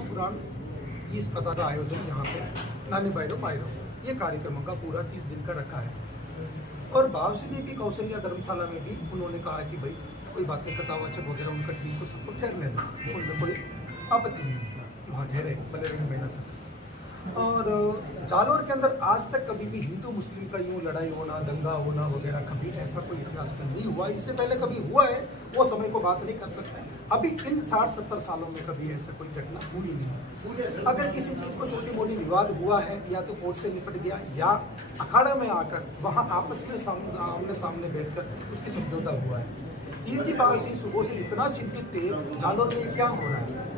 शिव पुराण इस कथा का आयोजन यहाँ पे नानी बाइरो पायरो ये कार्यक्रम का पूरा 30 दिन का रखा है। और बावसी में भी कौशल्या धर्मशाला में भी उन्होंने कहा कि भाई कोई बातें कथावाचक वगैरह उनका ठीक हो सबको ठहरने दो, उनमें कोई आपत्ति नहीं, वहाँ ठहरे भले रंग मेहनत। और जालोर के अंदर आज तक कभी भी हिंदू मुस्लिम का यूँ लड़ाई होना, दंगा होना वगैरह कभी ऐसा कोई इतिहास में नहीं हुआ। इससे पहले कभी हुआ है वो समय को बात नहीं कर सकते। अभी इन 60-70 सालों में कभी ऐसा कोई घटना हुई नहीं। अगर किसी चीज़ को छोटी मोटी विवाद हुआ है या तो कोर्ट से निपट गया या अखाड़ा में आकर वहाँ आपस में आमने सामने बैठकर उसकी समझौता हुआ है। पीर जी बाबा सिंह सुबह से इतना चिंतित थे जालोर में क्या हो रहा है।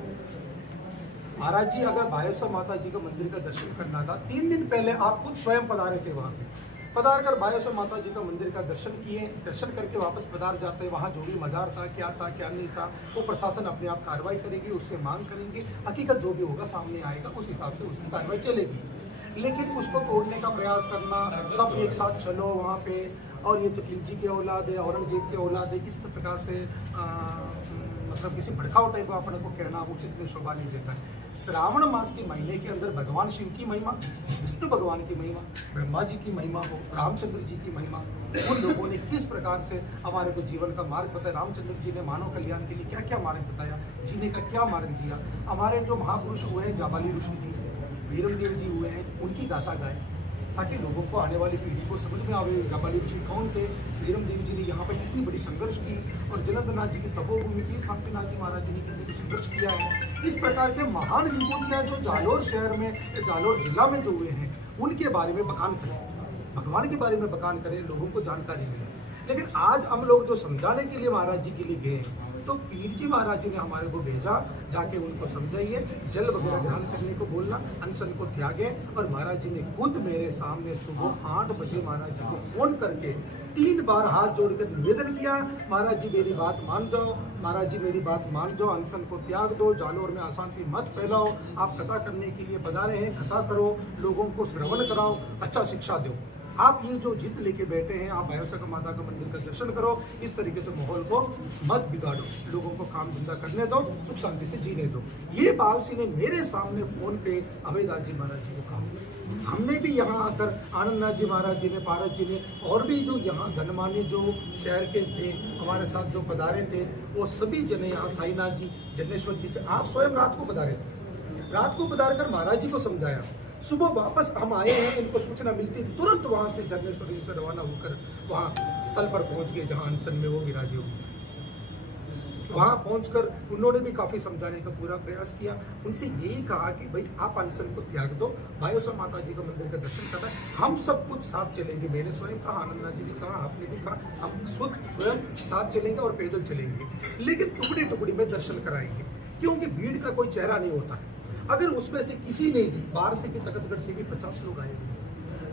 महाराज जी अगर भायेश्वर माता जी का मंदिर का दर्शन करना था 3 दिन पहले आप खुद स्वयं पधारे थे वहाँ पे। पधार कर भायेश्वर माता जी का मंदिर का दर्शन किए, दर्शन करके वापस पधार जाते हैं। वहाँ जो भी मजार था क्या नहीं था वो प्रशासन अपने आप कार्रवाई करेगी, उससे मांग करेंगे, हकीकत जो भी होगा सामने आएगा, उस हिसाब से उसकी कार्रवाई चलेगी। लेकिन उसको तोड़ने का प्रयास करना, सब एक साथ चलो वहाँ पे, और ये तो खिलजी के औलाद है, औरंगजेब के औलाद है, इस प्रकार से मतलब किसी भड़काऊ टाइप का अपने को कहना उचित में शोभा नहीं देता है। श्रावण मास के महीने के अंदर भगवान शिव की महिमा, विष्णु भगवान की महिमा, ब्रह्मा जी की महिमा हो, रामचंद्र जी की महिमा, उन लोगों ने किस प्रकार से हमारे को जीवन का मार्ग बताया। रामचंद्र जी ने मानव कल्याण के लिए क्या क्या मार्ग बताया, जीने का क्या मार्ग दिया। हमारे जो महापुरुष हुए हैं, जाबाली ऋषि जी, वीरमदेव जी हुए हैं, उनकी गाथा गाएं ताकि लोगों को, आने वाली पीढ़ी को समझ में आवे जाबाली ऋषि कौन थे। वीरमदेव जी ने यहाँ पर कितनी बड़ी संघर्ष की, और जलंधरनाथ जी की तपोभूमि की, शांतिनाथ जी महाराज जी ने कितनी संघर्ष किया है। इस प्रकार के महान विभूतियाँ जो जालोर शहर में, जालोर जिला में जो हुए हैं, उनके बारे में बखान करें, भगवान के बारे में बखान करें, लोगों को जानकारी मिले। लेकिन आज हम लोग जो समझाने के लिए महाराज जी के लिए गए हैं, तो पीर जी महाराज जी ने हमारे को भेजा, जाके उनको समझाइए, जल वगैरह ग्रहण करने को बोलना, अनशन को त्यागे। और महाराज जी ने खुद मेरे सामने सुबह 8 बजे महाराज जी को फोन करके 3 बार हाथ जोड़कर निवेदन किया, महाराज जी मेरी बात मान जाओ, महाराज जी मेरी बात मान जाओ, अनशन को त्याग दो, जालोर में अशांति मत फैलाओ, आप कथा करने के लिए पधारे हैं, कथा करो, लोगों को श्रवण कराओ, अच्छा शिक्षा दो। आप ये जो जिद लेके बैठे हैं, आप भायेश्वर माता का मंदिर का दर्शन करो, इस तरीके से माहौल को मत बिगाड़ो, लोगों को काम धंधा करने दो, सुख शांति से जीने दो। ये बावसी ने मेरे सामने फोन पे अभयदास जी महाराज जी को कहा। हमने भी यहाँ आकर आनंदनाथ जी महाराज जी ने, पारस जी ने, और भी जो यहाँ गणमान्य जो शहर के थे हमारे साथ जो पधारे थे, वो सभी जने यहाँ, साईनाथ जी, जन्नेश्वर जी से आप स्वयं रात को पधारे थे। रात को पधार कर महाराज जी को समझाया। सुबह वापस हम आए हैं, इनको सूचना मिलती तुरंत वहाँ से जन्नेश्वर जी से रवाना होकर वहाँ स्थल पर पहुँच गए जहाँ अनशन में वो विराजे हुए। वहाँ पहुँचकर उन्होंने भी काफ़ी समझाने का पूरा प्रयास किया। उनसे यही कहा कि भाई आप अनशन को त्याग दो, भायेश्वर माता जी का मंदिर का दर्शन करना है, हम सब कुछ साथ चलेंगे। मैंने स्वयं कहा, आनंदनाथ जी ने कहा, आपने भी कहा, हम स्वयं साथ चलेंगे और पैदल चलेंगे, लेकिन टुकड़ी टुकड़ी में दर्शन कराएंगे, क्योंकि भीड़ का कोई चेहरा नहीं होता है। अगर उसमें से किसी ने भी, बाहर से भी, तखतगढ़ से भी 50 लोग आए,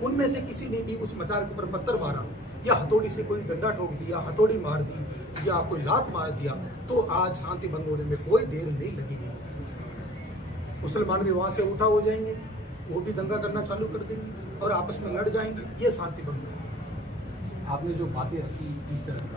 उनमें से किसी ने भी उस मजार के ऊपर पत्थर मारा या हथौड़ी से कोई डंडा ठोक दिया, हथौड़ी मार दी या कोई लात मार दिया, तो आज शांति भंग होने में कोई देर नहीं लगेगी। मुसलमान भी वहां से उठा हो जाएंगे, वो भी दंगा करना चालू कर देंगे और आपस में लड़ जाएंगे, ये शांति भंग। आपने जो बातें रखी इस तरह